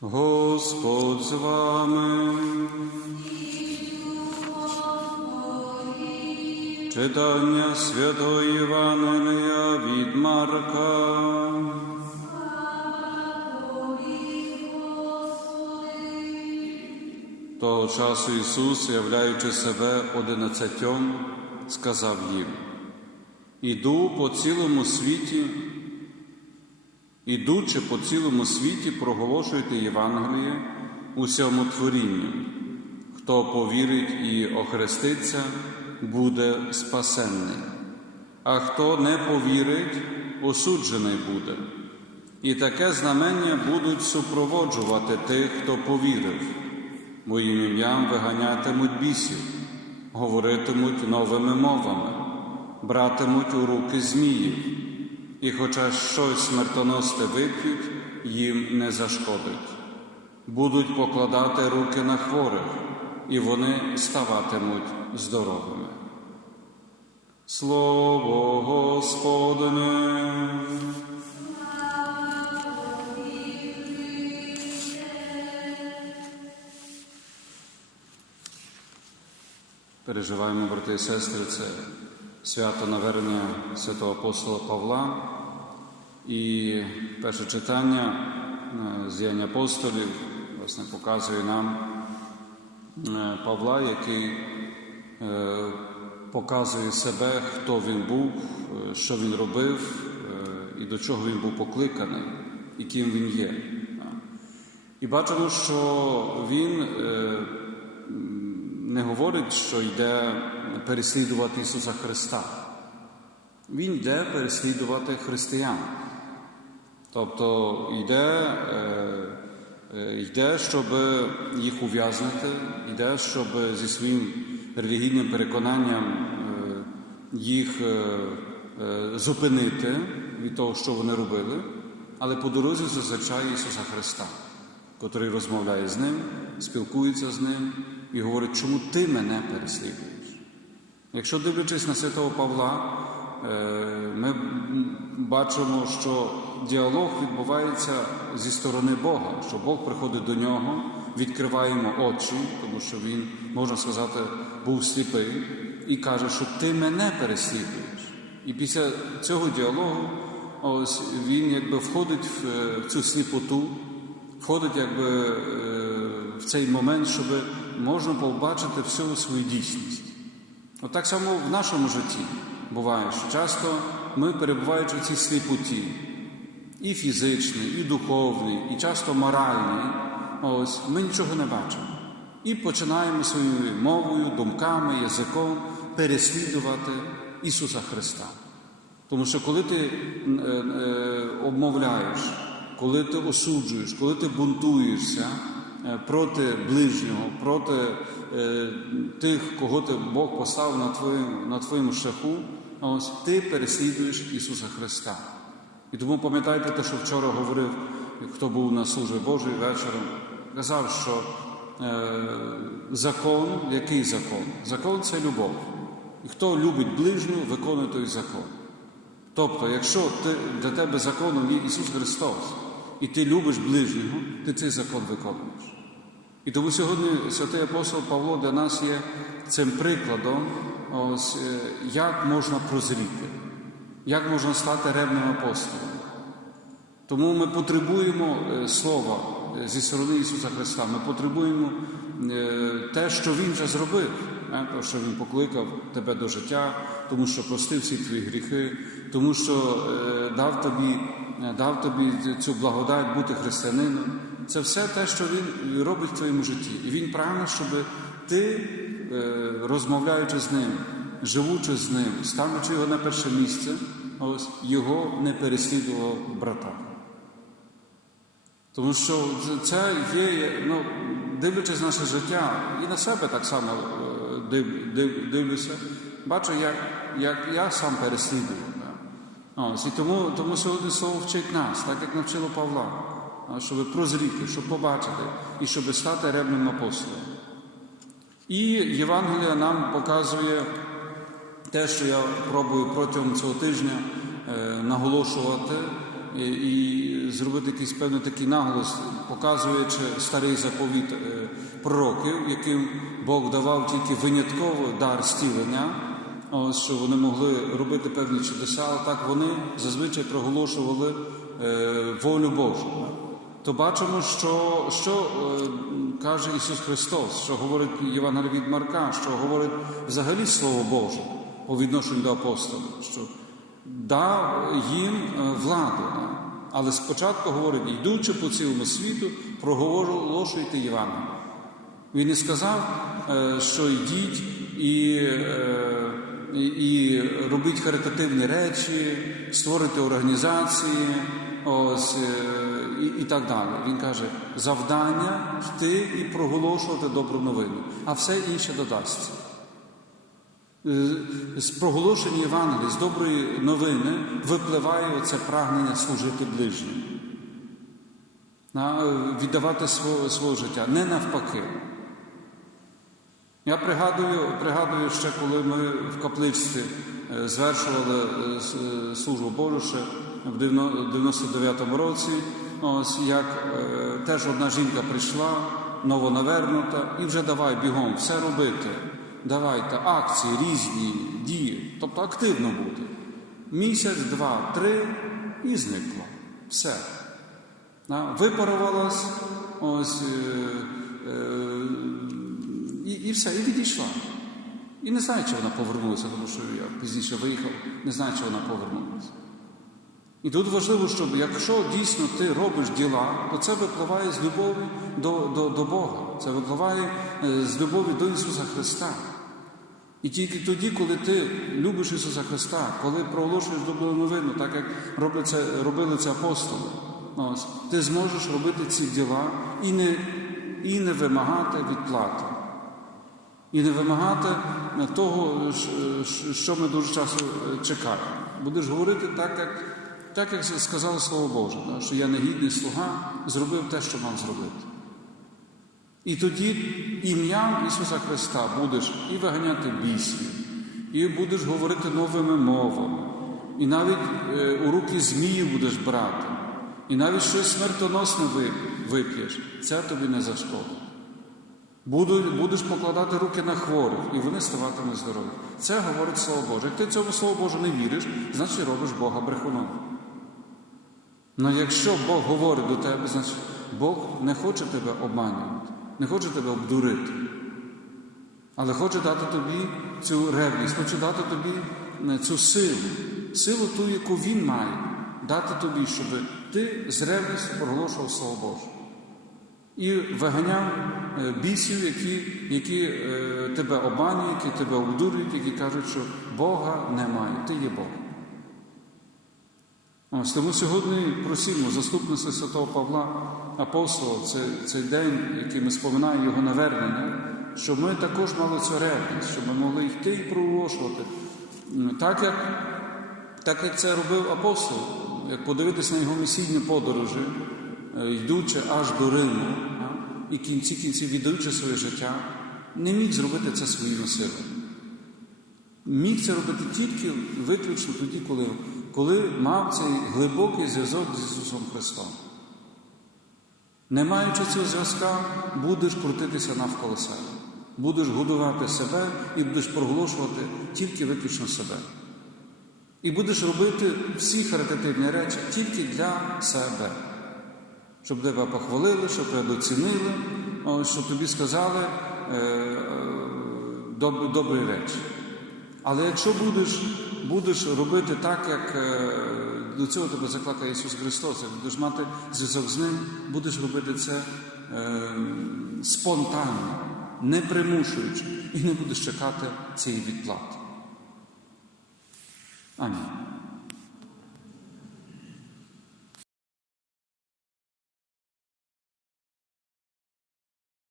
Господь з вами. Читання Святого Євангелія від Марка. Того часу Ісус, являючи себе одинадцятьом, сказав їм: Іду по цілому світі, ідучи по цілому світі, проголошуйте Євангеліє усьому творінню. Хто повірить і охреститься, буде спасенний, а хто не повірить, осуджений буде. І таке знамення будуть супроводжувати тих, хто повірив. Моїм ім'ям виганятимуть бісів, говоритимуть новими мовами, братимуть у руки зміїв, і хоча щось смертоносне вип'ють, їм не зашкодить. Будуть покладати руки на хворих, і вони ставатимуть здоровими. Слово Господне. Переживаємо, брати і сестри, це свято навернення святого апостола Павла і перше читання е, з діянь апостолів власне показує нам е, Павла, який е, показує себе, хто він був, що він робив і до чого він був покликаний, і ким він є. І бачимо, що він не говорить, що йде переслідувати Ісуса Христа. Він йде переслідувати християн. Тобто йде, е, е, йде, щоб їх ув'язнити, йде, щоб зі своїм релігійним переконанням е, їх зупинити від того, що вони робили, але по дорозі зустрічає Ісуса Христа, котрий розмовляє з ним, спілкується з ним і говорить, чому ти мене переслідуєш. Якщо дивлячись на святого Павла, е, ми бачимо, що діалог відбувається зі сторони Бога, що Бог приходить до нього, відкриває йому очі, тому що він, можна сказати, був сліпий, і каже, що ти мене переслідуєш. І після цього діалогу ось він якби входить в, е, цю сліпоту, входить якби е, в цей момент, щоб можна побачити всю свою дійсність. От так само в нашому житті буває, що часто ми, перебуваючи в цій сліпоті, і фізичній, і духовній, і часто моральній, ось ми нічого не бачимо. І починаємо своєю мовою, думками, язиком переслідувати Ісуса Христа. Тому що коли ти е, е, обмовляєш, коли ти осуджуєш, коли ти бунтуєшся проти ближнього, проти е, тих, кого ти Бог поставив на твоєму, на твоєму шляху, ось ти переслідуєш Ісуса Христа. І тому пам'ятайте те, що вчора говорив, хто був на службі Божій вечором, казав, що е, закон, який закон? Закон це любов. І хто любить ближнього, виконує той закон. Тобто, якщо ти, для тебе законом є Ісус Христос, і ти любиш ближнього, ти цей закон виконуєш. І тому сьогодні святий апостол Павло для нас є цим прикладом, ось, е, як можна прозріти, як можна стати ревним апостолом. Тому ми потребуємо е, слова е, зі сторони Ісуса Христа. Ми потребуємо те, що Він вже зробив, е, то, що Він покликав тебе до життя, тому що простив всі твої гріхи, тому що дав тобі, дав тобі цю благодать бути християнином. Це все те, що Він робить в твоєму житті. І Він прагне, щоб ти, е, розмовляючи з ним, живучи з ним, ставлячи його на перше місце, ось його не переслідував брата. Тому що це є, ну, дивлячись наше життя, і на себе так само е, див, див, дивлюся, бачу, як, як я сам переслідую. Ось, і тому, тому сьогодні слово вчить нас, так як навчило Павла, щоб прозріти, щоб побачити і щоб стати ревним апостолом. І Євангелія нам показує те, що я пробую протягом цього тижня е, наголошувати і, зробити якийсь певний такий наголос, показуючи старий заповіт е, пророків, яким Бог давав тільки винятково дар зцілення, ось, що вони могли робити певні чудеса, але так вони зазвичай проголошували е, волю Божу. То бачимо, що, що е, каже Ісус Христос, що говорить Євангелій від Марка, що говорить взагалі Слово Боже по відношенню до апостолів, що дав їм е, владу. Але спочатку говорить, йдучи по цілому світу, проголошуйте Євангеліє. Він не сказав, що йдіть і, і, робіть харитативні речі, створити організації, ось, е, і, і так далі. Він каже, завдання йти і проголошувати добру новину, а все інше додасться. Е, З проголошення Євангелії, з доброї новини випливає оце прагнення служити ближнім, віддавати свого, свого життя, не навпаки. Я пригадую, пригадую ще, коли ми в капличці е, звершували е, е, службу Божу ще в 99-му році, ось як теж одна жінка прийшла, новонавернута, і вже давай бігом все робити. Давайте акції різні, дії, тобто активно бути. Місяць, два, три і зникло. Все. Випарувалась, ось, е, е, і, все, і відійшла. І не знаю, чи вона повернулася, тому що я пізніше виїхав, не знаю, чи вона повернулася. І тут важливо, щоб якщо дійсно ти робиш діла, то це випливає з любові до, до, до Бога, це випливає е, з любові до Ісуса Христа. І тільки тоді, коли ти любиш Ісуса Христа, коли проголошуєш добру новину, так як це, робили це апостоли, ось, ти зможеш робити ці діла і не, і не вимагати відплати. І не вимагати того, що- що ми дуже часто е, чекаємо. Будеш говорити так, як, так, як сказало Слово Боже, що я негідний слуга, зробив те, що мав зробити. І тоді ім'ям Ісуса Христа будеш і виганяти бісів, і будеш говорити новими мовами, і навіть е, у руки змії будеш брати, і навіть щось смертоносне вип'єш, це тобі не зашкодить. Будеш покладати руки на хворих, і вони ставатимуть здорові. Це говорить Слово Боже. Як ти цьому Слову Боже не віриш, значить робиш Бога брехуном. Але якщо Бог говорить до тебе, значить Бог не хоче тебе обманювати, не хоче тебе обдурити, але хоче дати тобі цю ревність, хоче дати тобі е, цю силу, силу ту, яку Він має, дати тобі, щоб ти з ревністю проголошував Слово Боже. І виганяв е, бісів, які, які е, тебе обманюють, які тебе обдурюють, які кажуть, що Бога немає, ти є Бог. Ось тому сьогодні просимо заступництва святого Павла апостола, це, цей день, який ми споминаємо його навернення, щоб ми також мали цю ревність, щоб ми могли йти і проголошувати. Так як, так як це робив апостол, як подивитися на його місійні подорожі, йдучи аж до Риму, і кінці кінців віддаючи своє життя, не міг зробити це своїми силами. Міг це робити тільки виключно тоді, коли, коли мав цей глибокий зв'язок з Ісусом Христом. Не маючи цього зв'язка, будеш крутитися навколо себе, будеш годувати себе і будеш проголошувати тільки виключно себе. І будеш робити всі харитативні речі тільки для себе, щоб тебе похвалили, щоб тебе оцінили, щоб тобі сказали е, е, доб- добрі речі. Але якщо будеш, будеш робити так, як е, до цього тебе закликає Ісус Христос, як будеш мати зв'язок з Ним, будеш робити це спонтанно, не примушуючи, і не будеш чекати цієї відплати. Амінь.